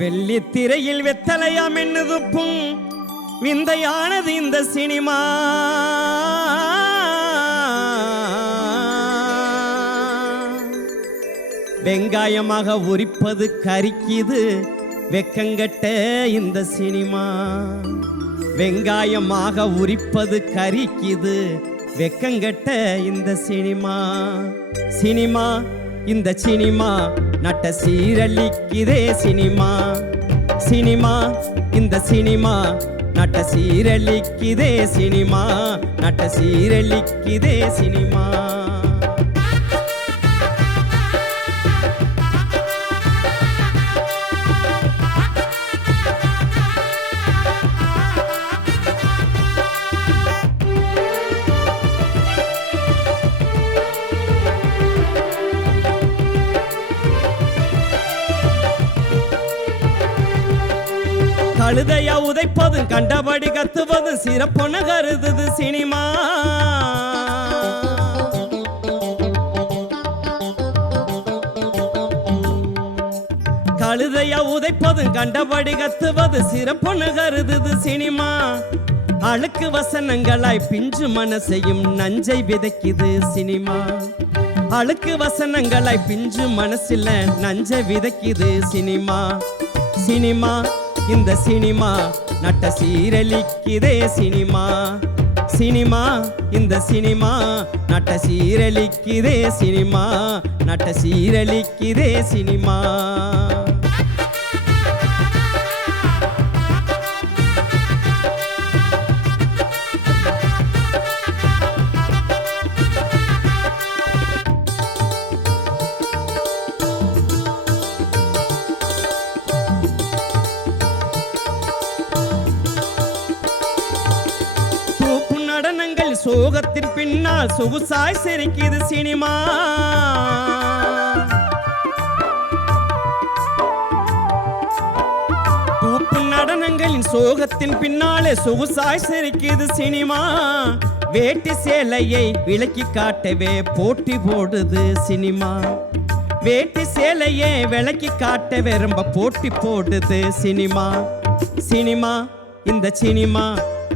வெள்ளித்திரையில் வெத்தலையாம் என்னதுப்பும் விந்தையானது இந்த சினிமா. வெங்காயமாக உரிப்பது கரிக்குது வெக்கங்கட்ட இந்த சினிமா. வெங்காயமாக உரிப்பது கரிக்குது வெக்கங்கட்ட இந்த சினிமா. சினிமா இந்த சினிமா நட்ட சீரழிக்குதே சினிமா. சினிமா இந்த சினிமா நட்ட சீரழிக்குதே சினிமா. நட்ட சீரழிக்குதே சினிமா. கழுதையா உதைப்பதும் கண்டபடி கத்துவதும் சிறப்புன்னு கருதுது சினிமா. கழுதையா உதைப்பதும் கண்டபடி கத்துவது சிறப்புன்னு கருதுது சினிமா. அழுக்கு வசனங்களாய் பிஞ்சு மனசையும் நஞ்சை விதைக்குது சினிமா. அழுக்கு வசனங்களாய் பிஞ்சு மனசில நஞ்சை விதைக்குது சினிமா. சினிமா இந்த சினிமா நட்ட சீரழிக்குதே சினிமா. சினிமா இந்த சினிமா நட்ட சீரழிக்குதே சினிமா. நட்ட சீரழிக்குதே சினிமா. நடனங்கள் சோகத்தின் பின்னால் சொகுசாய் சிரிக்குது சினிமா. தூப்பு நடனங்களின் சோகத்தின் பின்னாலே சொகுசாய் சிரிக்குது சினிமா. வேட்டி சேலையை விளக்கி காட்டவே போட்டி போடுது சினிமா. வேட்டி சேலையை விளக்கி காட்டவே ரொம்ப போட்டி போடுது சினிமா. சினிமா இந்த சினிமா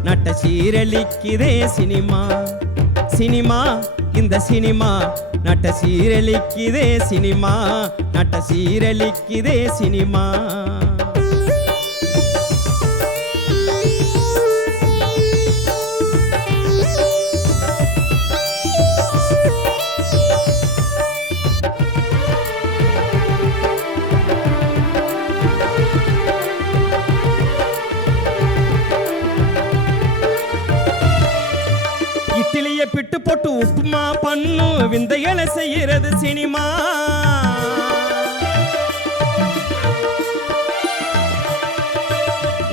நட்ட சீரழிக்குதே சினிமா. சினிமா இந்த சினிமா நட்ட சீரழிக்குதே சினிமா. நட்ட சீரழிக்குதே சினிமா. இட்லியை பிட்டு போட்டு உப்புமா பண்ணு விந்தைகளை செய்யறது சினிமா.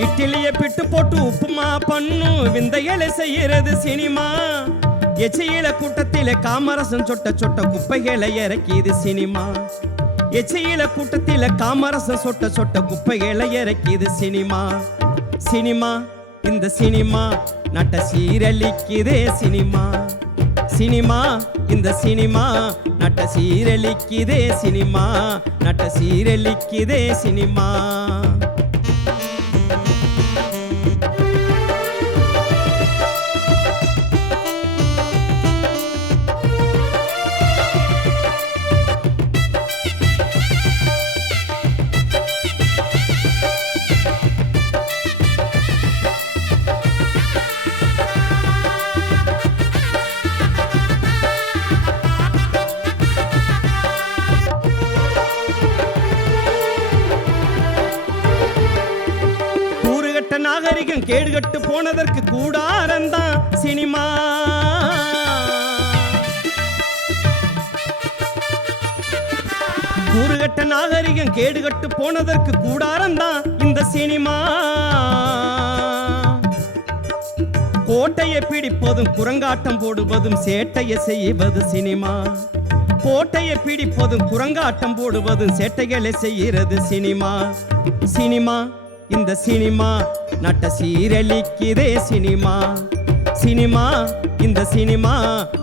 இட்லியை பிட்டு போட்டு உப்புமா பண்ணு விந்தைகளை செய்யறது சினிமா. எச்சையில கூட்டத்தில காமரசம் சொட்ட சொட்ட குப்பைகளை இறக்கிது சினிமா. எச்சையில கூட்டத்தில காமரசம் சொட்ட சொட்ட குப்பைகளை இறக்கிது சினிமா. சினிமா இந்த சினிமா நட்ட சீரழிக்குதே சினிமா. சினிமா இந்த சினிமா நட்ட சீரழிக்குதே சினிமா. நட்ட சீரழிக்குதே சினிமா. நாகரிகம் கேடுகட்டு போனதற்கு கூடாரந்தான் சினிமா. கூறுகட்ட நாகரிகம் கேடுகட்டு போனதற்கு கூடாரந்தான் இந்த சினிமா. கோட்டையை பிடிப்பதும் குரங்காட்டம் போடுவதும் சேட்டையை செய்வது சினிமா. கோட்டையை பிடிப்பதும் குரங்காட்டம் போடுவதும் சேட்டைகளை செய்கிறது சினிமா. சினிமா இந்த சினிமா நட்ட சீரழிக்குதே சினிமா. சினிமா இந்த சினிமா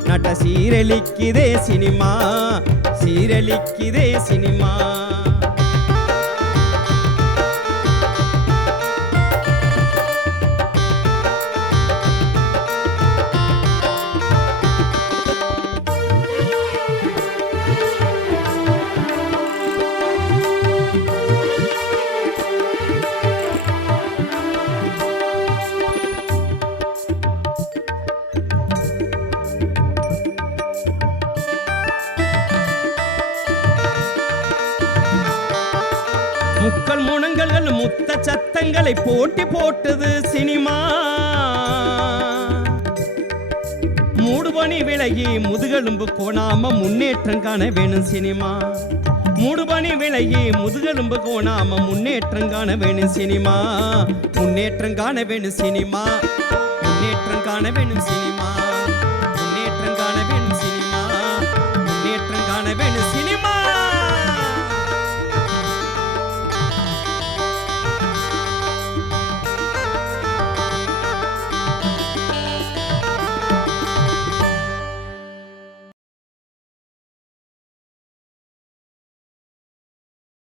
நட்ட சீரழிக்குதே சினிமா. சீரழிக்குதே சினிமா. சத்தங்களை போட்டி போட்டது சினிமா. மூடுபனி விலகி முதுகெலும்பு கோணாம முன்னேற்றம் காண வேணும் சினிமா. மூடுபனி விலகி முதுகெலும்பு கோணாம முன்னேற்றம் காண வேணும் சினிமா. முன்னேற்றம் காண வேணும் சினிமா. முன்னேற்றம் காண வேணும் சினிமா.